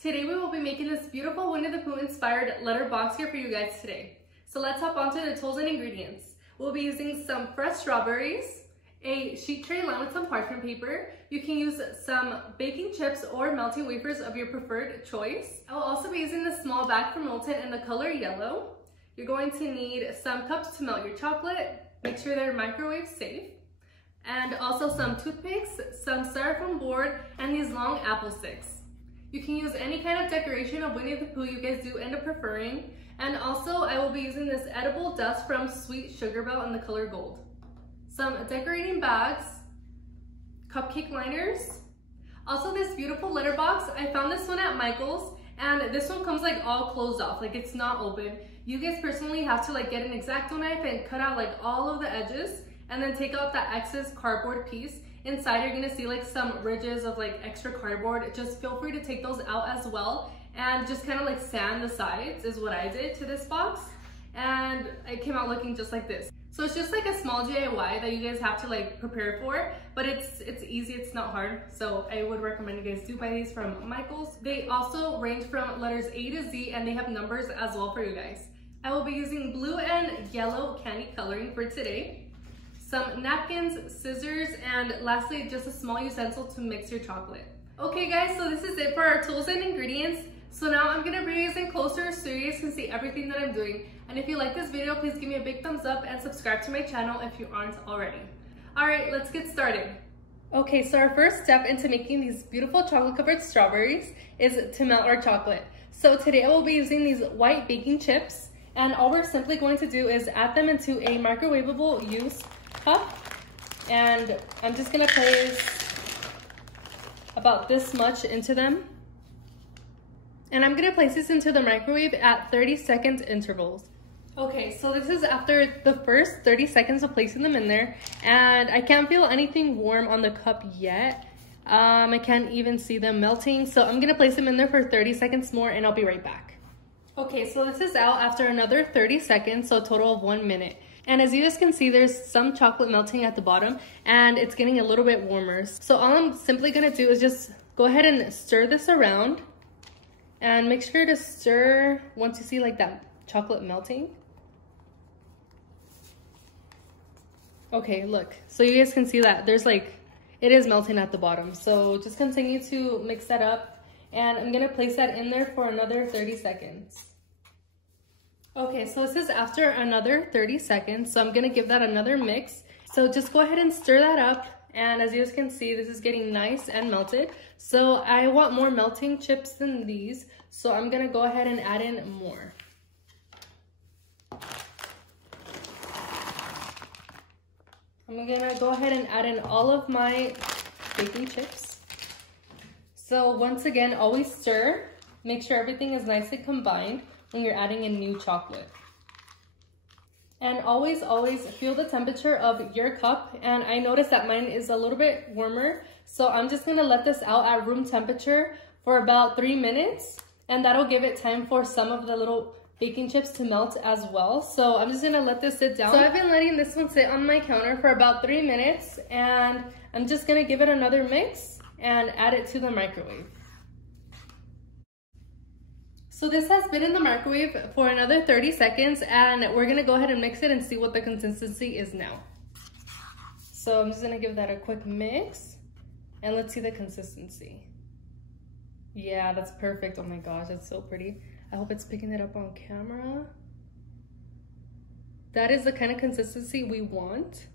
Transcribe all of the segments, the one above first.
Today we will be making this beautiful Winnie the Pooh inspired letter box here for you guys today. So let's hop onto the tools and ingredients. We'll be using some fresh strawberries, a sheet tray lined with some parchment paper. You can use some baking chips or melting wafers of your preferred choice. I will also be using the small bag from Molten in the color yellow. You're going to need some cups to melt your chocolate. Make sure they're microwave safe. And also some toothpicks, some styrofoam board, and these long apple sticks. You can use any kind of decoration of Winnie the Pooh you guys do end up preferring. And also I will be using this edible dust from Sweet Sugar Bell in the color gold. Some decorating bags, cupcake liners. Also this beautiful letter box, I found this one at Michael's, and this one comes like all closed off, like it's not open. You guys personally have to like get an X-Acto knife and cut out like all of the edges and then take out that excess cardboard piece. Inside you're gonna see like some ridges of like extra cardboard. Just feel free to take those out as well and just kind of like sand the sides is what I did to this box, and it came out looking just like this. So it's just like a small DIY that you guys have to like prepare for, but it's easy, it's not hard. So I would recommend you guys do buy these from Michael's. They also range from letters A to Z and they have numbers as well for you guys. I will be using blue and yellow candy coloring for today. Some napkins, scissors, and lastly, just a small utensil to mix your chocolate. Okay guys, so this is it for our tools and ingredients. So now I'm gonna bring you guys in closer so you guys can see everything that I'm doing. And if you like this video, please give me a big thumbs up and subscribe to my channel if you aren't already. All right, let's get started. Okay, so our first step into making these beautiful chocolate covered strawberries is to melt our chocolate. So today I will be using these white baking chips, and all we're simply going to do is add them into a microwavable use cup, and I'm just gonna place about this much into them, and I'm gonna place this into the microwave at 30-second intervals. Okay, so this is after the first 30 seconds of placing them in there, and I can't feel anything warm on the cup yet. I can't even see them melting, so I'm gonna place them in there for 30 seconds more and I'll be right back. Okay, so this is out after another 30 seconds, so a total of 1 minute. And as you guys can see, there's some chocolate melting at the bottom and it's getting a little bit warmer. So all I'm simply gonna do is just go ahead and stir this around, and make sure to stir once you see like that chocolate melting. Okay, look, so you guys can see that there's like, it is melting at the bottom. So just continue to mix that up, and I'm gonna place that in there for another 30 seconds. Okay, so this is after another 30 seconds, so I'm gonna give that another mix. So just go ahead and stir that up, and as you guys can see, this is getting nice and melted. So I want more melting chips than these, so I'm gonna go ahead and add in more. I'm gonna go ahead and add in all of my baking chips. So once again, always stir. Make sure everything is nicely combined when you're adding in new chocolate. And always feel the temperature of your cup. And I noticed that mine is a little bit warmer, so I'm just gonna let this out at room temperature for about 3 minutes, and that'll give it time for some of the little baking chips to melt as well. So I'm just gonna let this sit down. So I've been letting this one sit on my counter for about 3 minutes, and I'm just gonna give it another mix and add it to the microwave. So this has been in the microwave for another 30 seconds, and we're gonna go ahead and mix it and see what the consistency is now. So I'm just gonna give that a quick mix, and let's see the consistency. Yeah, that's perfect. Oh my gosh, that's so pretty. I hope it's picking it up on camera. That is the kind of consistency we want.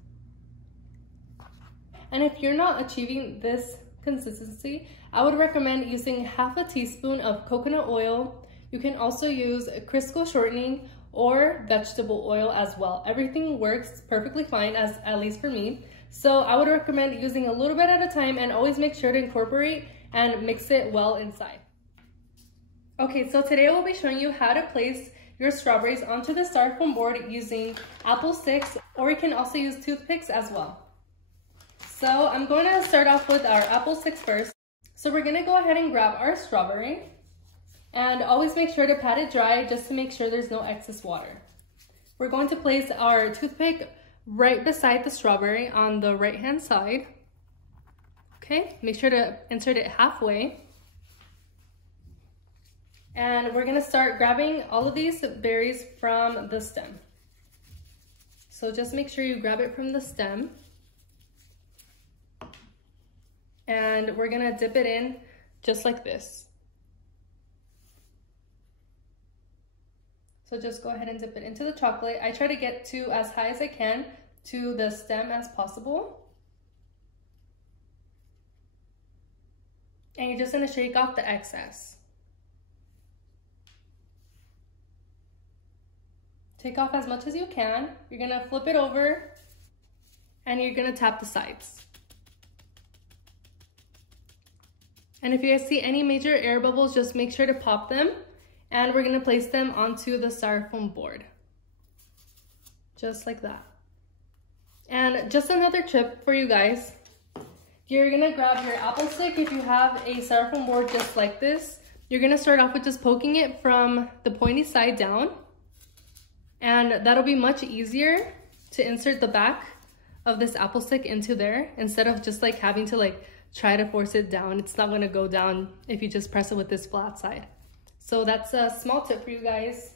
And if you're not achieving this consistency, I would recommend using half a teaspoon of coconut oil. You can also use Crisco shortening or vegetable oil as well. Everything works perfectly fine, at least for me. So I would recommend using a little bit at a time, and always make sure to incorporate and mix it well inside. Okay, so today I will be showing you how to place your strawberries onto the styrofoam board using apple sticks, or you can also use toothpicks as well. So I'm going to start off with our apple sticks first. So we're gonna go ahead and grab our strawberry, and always make sure to pat it dry just to make sure there's no excess water. We're going to place our toothpick right beside the strawberry on the right hand side. Okay, make sure to insert it halfway. And we're gonna start grabbing all of these berries from the stem. So just make sure you grab it from the stem. And we're gonna dip it in just like this. So just go ahead and dip it into the chocolate. I try to get to as high as I can to the stem as possible. And you're just gonna shake off the excess. Take off as much as you can. You're gonna flip it over and you're gonna tap the sides. And if you guys see any major air bubbles, just make sure to pop them. And we're gonna place them onto the styrofoam board. Just like that. And just another tip for you guys. You're gonna grab your apple stick. If you have a styrofoam board just like this, you're gonna start off with just poking it from the pointy side down. And that'll be much easier to insert the back of this apple stick into there instead of just like having to like try to force it down. It's not gonna go down if you just press it with this flat side. So that's a small tip for you guys.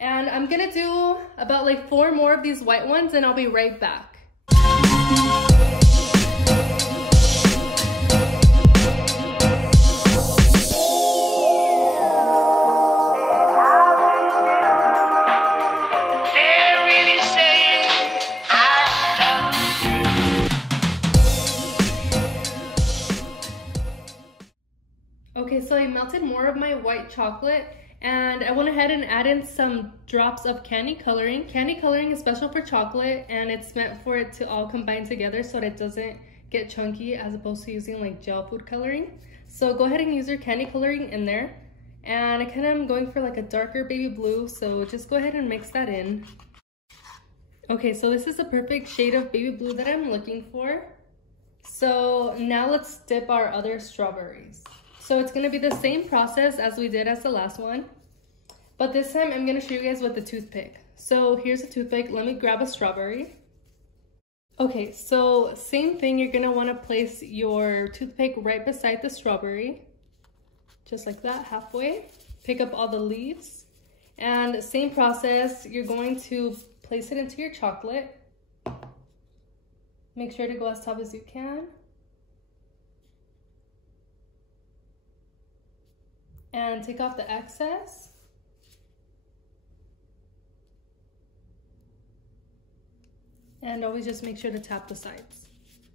And I'm gonna do about like 4 more of these white ones and I'll be right back. Okay, so I melted more of my white chocolate and I went ahead and added some drops of candy coloring. Candy coloring is special for chocolate and it's meant for it to all combine together so that it doesn't get chunky as opposed to using like gel food coloring. So go ahead and use your candy coloring in there. And I kind of am going for like a darker baby blue, so just go ahead and mix that in. Okay, so this is the perfect shade of baby blue that I'm looking for. So now let's dip our other strawberries. So it's gonna be the same process as we did as the last one, but this time I'm gonna show you guys with the toothpick. So here's a toothpick. Let me grab a strawberry. Okay, so same thing. You're gonna wanna place your toothpick right beside the strawberry, just like that, halfway. Pick up all the leaves, and same process. You're going to place it into your chocolate. Make sure to go as top as you can. And take off the excess. And always just make sure to tap the sides.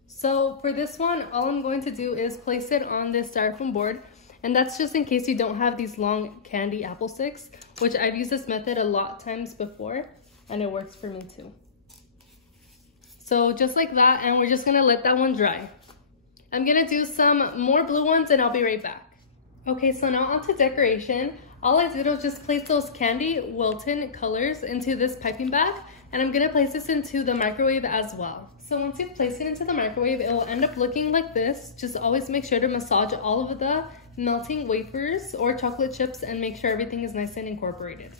So for this one, all I'm going to do is place it on this styrofoam board. And that's just in case you don't have these long candy apple sticks, which I've used this method a lot of times before, and it works for me too. So just like that, and we're just gonna let that one dry. I'm gonna do some more blue ones and I'll be right back. Okay, so now onto decoration. All I did was just place those candy Wilton colors into this piping bag, and I'm gonna place this into the microwave as well. So once you've placed it into the microwave, it will end up looking like this. Just always make sure to massage all of the melting wafers or chocolate chips and make sure everything is nice and incorporated.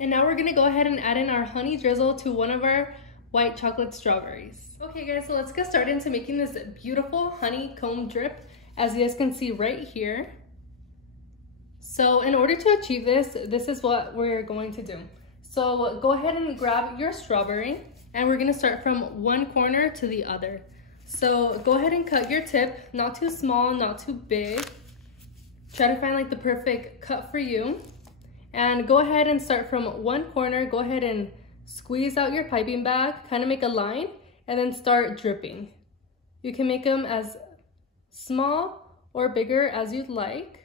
And now we're gonna go ahead and add in our honey drizzle to one of our white chocolate strawberries. Okay guys, so let's get started into making this beautiful honeycomb drip, as you guys can see right here. So in order to achieve this, this is what we're going to do. So go ahead and grab your strawberry, and we're gonna start from one corner to the other. So go ahead and cut your tip, not too small, not too big. Try to find like the perfect cut for you. And go ahead and start from one corner, go ahead and squeeze out your piping bag, kind of make a line, and then start dripping. You can make them as small or bigger as you'd like.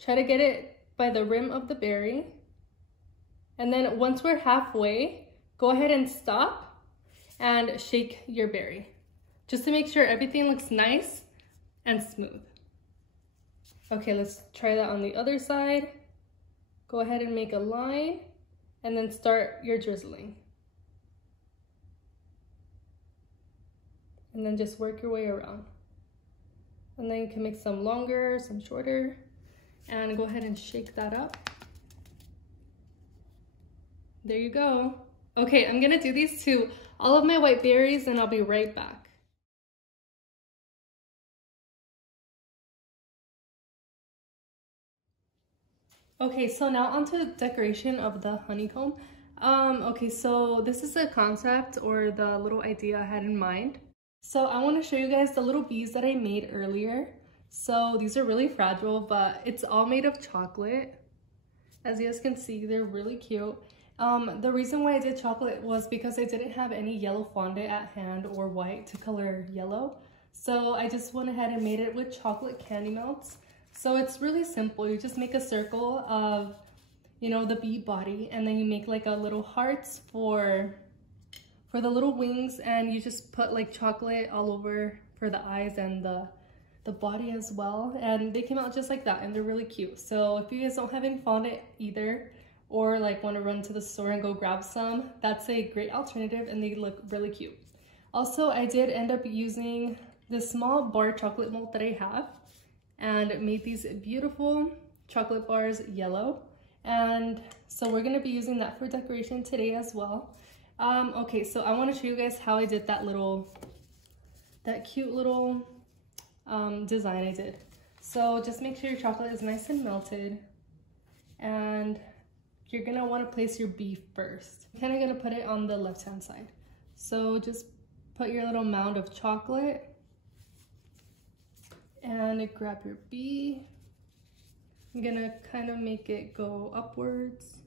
Try to get it by the rim of the berry. And then once we're halfway, go ahead and stop and shake your berry, just to make sure everything looks nice and smooth. Okay, let's try that on the other side. Go ahead and make a line and then start your drizzling. And then just work your way around. And then you can make some longer, some shorter. And go ahead and shake that up. There you go. Okay, I'm gonna do these to all of my white berries and I'll be right back. Okay, so now onto the decoration of the honeycomb. Okay, so this is the concept or the little idea I had in mind. So I want to show you guys the little bees that I made earlier. So these are really fragile, but it's all made of chocolate. As you guys can see, they're really cute. The reason why I did chocolate was because I didn't have any yellow fondant at hand or white to color yellow. So I just went ahead and made it with chocolate candy melts. So it's really simple. You just make a circle of, you know, the bee body, and then you make like a little hearts for the little wings, and you just put like chocolate all over for the eyes and the body as well. And they came out just like that, and they're really cute. So if you guys don't have any fondant either, or like want to run to the store and go grab some, that's a great alternative, and they look really cute. Also, I did end up using this small bar chocolate mold that I have, and made these beautiful chocolate bars yellow. And so we're gonna be using that for decoration today as well. Okay, so I want to show you guys how I did that cute little design I did. So just make sure your chocolate is nice and melted, and you're gonna want to place your bee first. I'm kind of gonna put it on the left hand side. So just put your little mound of chocolate and grab your bee. I'm gonna kind of make it go upwards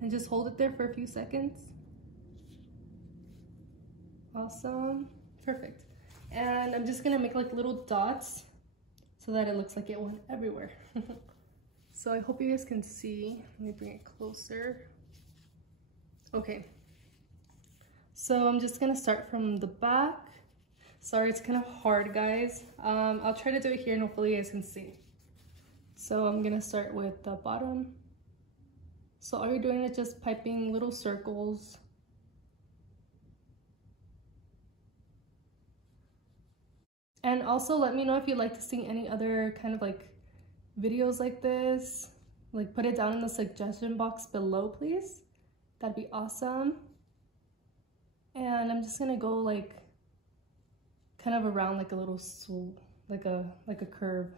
and just hold it there for a few seconds. Awesome, perfect. And I'm just gonna make like little dots so that it looks like it went everywhere. So I hope you guys can see. Let me bring it closer. Okay, so I'm just gonna start from the back. Sorry, it's kind of hard, guys. I'll try to do it here and hopefully you guys can see. So I'm gonna start with the bottom. So all you're doing is just piping little circles. And also let me know if you'd like to see any other kind of like videos like this. Like put it down in the suggestion box below, please. That'd be awesome. And I'm just gonna go like kind of around like a little swoop, like a curve.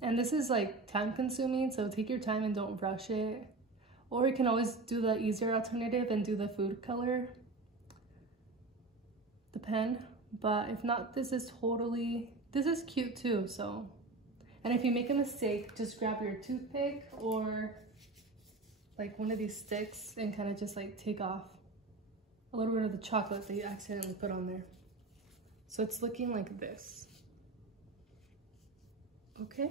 And this is like time consuming, so take your time and don't rush it. Or you can always do the easier alternative and do the food color, the pen. But if not, this is cute too, so. And if you make a mistake, just grab your toothpick or like one of these sticks and kind of just like take off a little bit of the chocolate that you accidentally put on there. So it's looking like this. Okay.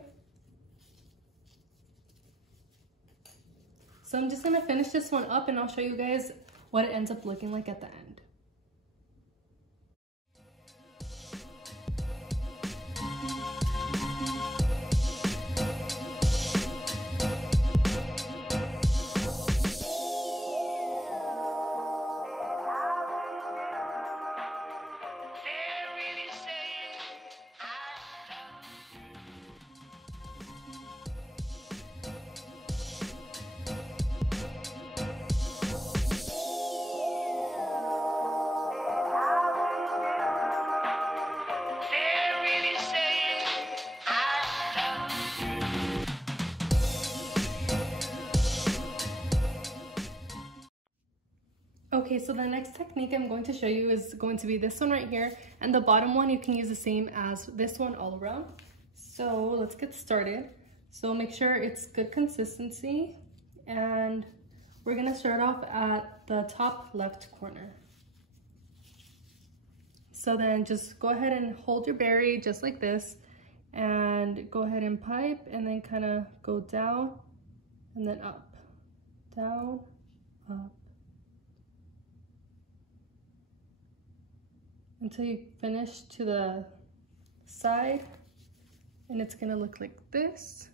So I'm just gonna finish this one up and I'll show you guys what it ends up looking like at the end. Okay, so the next technique I'm going to show you is going to be this one right here, and the bottom one you can use the same as this one all around. So let's get started. So make sure it's good consistency, and we're gonna start off at the top left corner. So then just go ahead and hold your berry just like this, and go ahead and pipe, and then kind of go down and then up, down, up, until you finish to the side, and it's gonna look like this.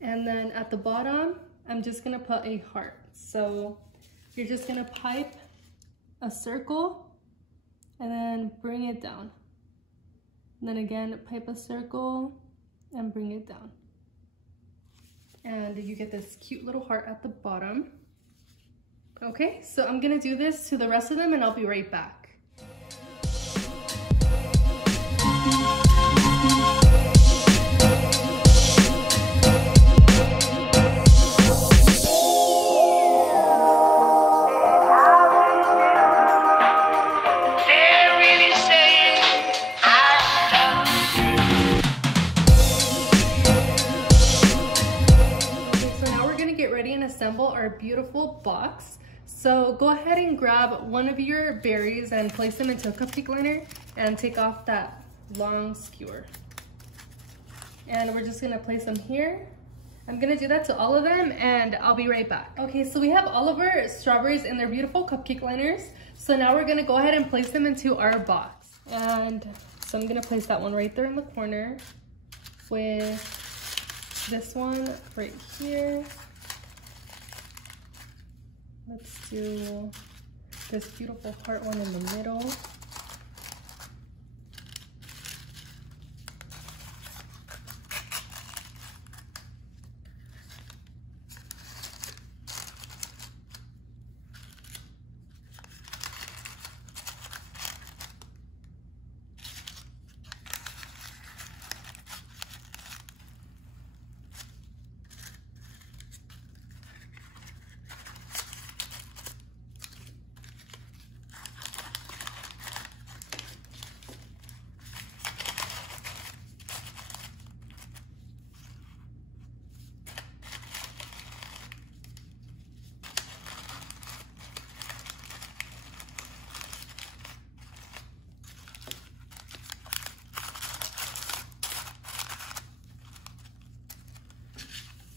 And then at the bottom, I'm just gonna put a heart. So you're just gonna pipe a circle and then bring it down. And then again, pipe a circle and bring it down. And you get this cute little heart at the bottom. Okay, so I'm gonna do this to the rest of them and I'll be right back. beautiful box. So go ahead and grab one of your berries and place them into a cupcake liner and take off that long skewer. And we're just gonna place them here. I'm gonna do that to all of them and I'll be right back. Okay, so we have all of our strawberries in their beautiful cupcake liners. So now we're gonna go ahead and place them into our box. And so I'm gonna place that one right there in the corner with this one right here. Let's do this beautiful heart one in the middle.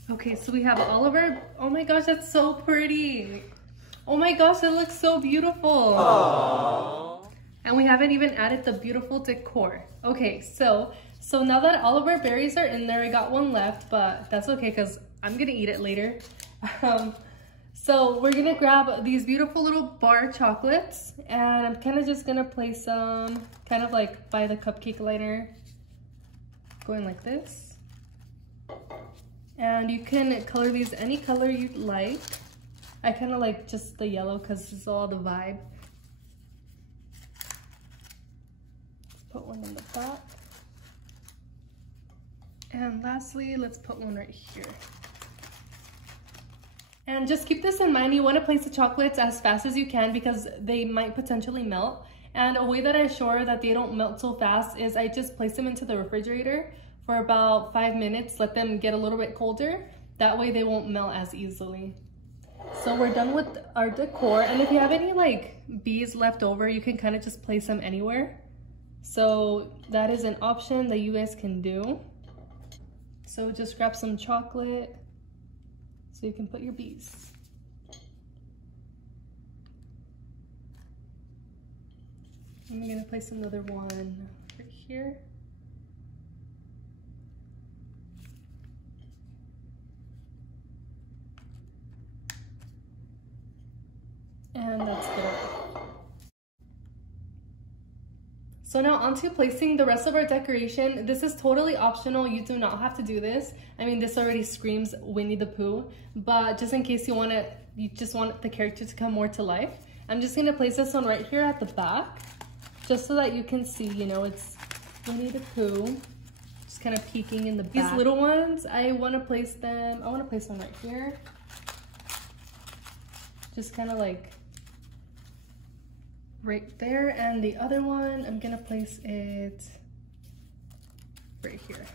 Okay, so we have all of our, oh my gosh, that's so pretty. Oh my gosh, it looks so beautiful. Aww. And we haven't even added the beautiful decor. Okay, so now that all of our berries are in there, I got one left, but that's okay because I'm gonna eat it later. So we're gonna grab these beautiful little bar chocolates and I'm kind of just gonna place them kind of like by the cupcake liner, going like this. And you can color these any color you'd like. I kind of like just the yellow because it's all the vibe. Let's put one in the back. And lastly, let's put one right here. And just keep this in mind, you want to place the chocolates as fast as you can because they might potentially melt. And a way that I assure that they don't melt so fast is I just place them into the refrigerator for about 5 minutes, let them get a little bit colder. That way they won't melt as easily. So we're done with our decor. And if you have any like bees left over, you can kind of just place them anywhere. So that is an option that you guys can do. So just grab some chocolate so you can put your bees. I'm gonna place another one right here. And that's good. So now onto placing the rest of our decoration. This is totally optional. You do not have to do this. I mean, this already screams Winnie the Pooh, but just in case you just want the character to come more to life, I'm just gonna place this one right here at the back, just so that you can see, you know, it's Winnie the Pooh, just kind of peeking in the back. These little ones, I wanna place one right here. Just kind of like right there, and the other one I'm gonna place it right here.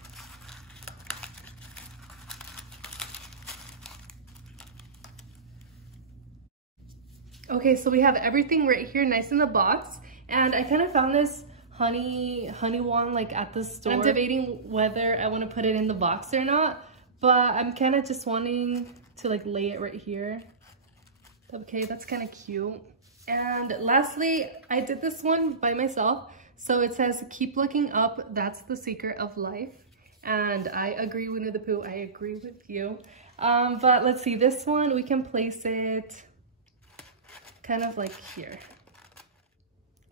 Okay, so we have everything right here nice in the box, and I kind of found this honey wand like at the store. I'm debating whether I want to put it in the box or not, but I'm kind of just wanting to like lay it right here. Okay, that's kind of cute. And lastly, I did this one by myself. So it says, keep looking up, that's the secret of life. And I agree, Winnie the Pooh, I agree with you. But let's see, this one, we can place it kind of like here.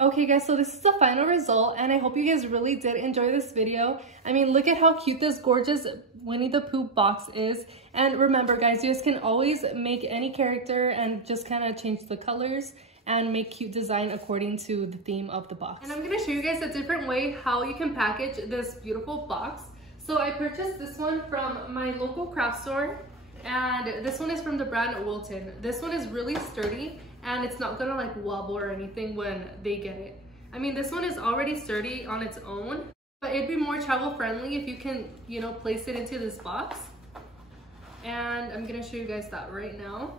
Okay guys, so this is the final result and I hope you guys really did enjoy this video. I mean, look at how cute this gorgeous Winnie the Pooh box is. And remember guys, you guys can always make any character and just kind of change the colors and make cute design according to the theme of the box. And I'm gonna show you guys a different way how you can package this beautiful box. So I purchased this one from my local craft store, and this one is from the brand Wilton. This one is really sturdy and it's not gonna like wobble or anything when they get it. I mean, this one is already sturdy on its own, but it'd be more travel friendly if you can, you know, place it into this box. And I'm gonna show you guys that right now.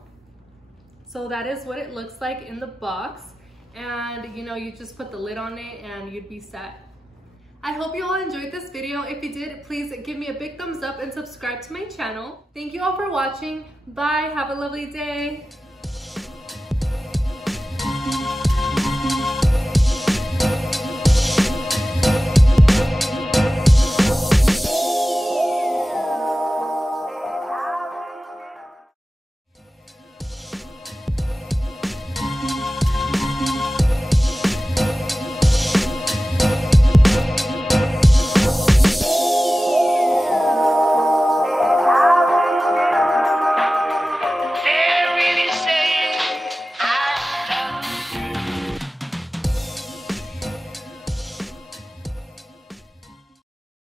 So that is what it looks like in the box. And you know, you just put the lid on it and you'd be set. I hope you all enjoyed this video. If you did, please give me a big thumbs up and subscribe to my channel. Thank you all for watching. Bye, have a lovely day.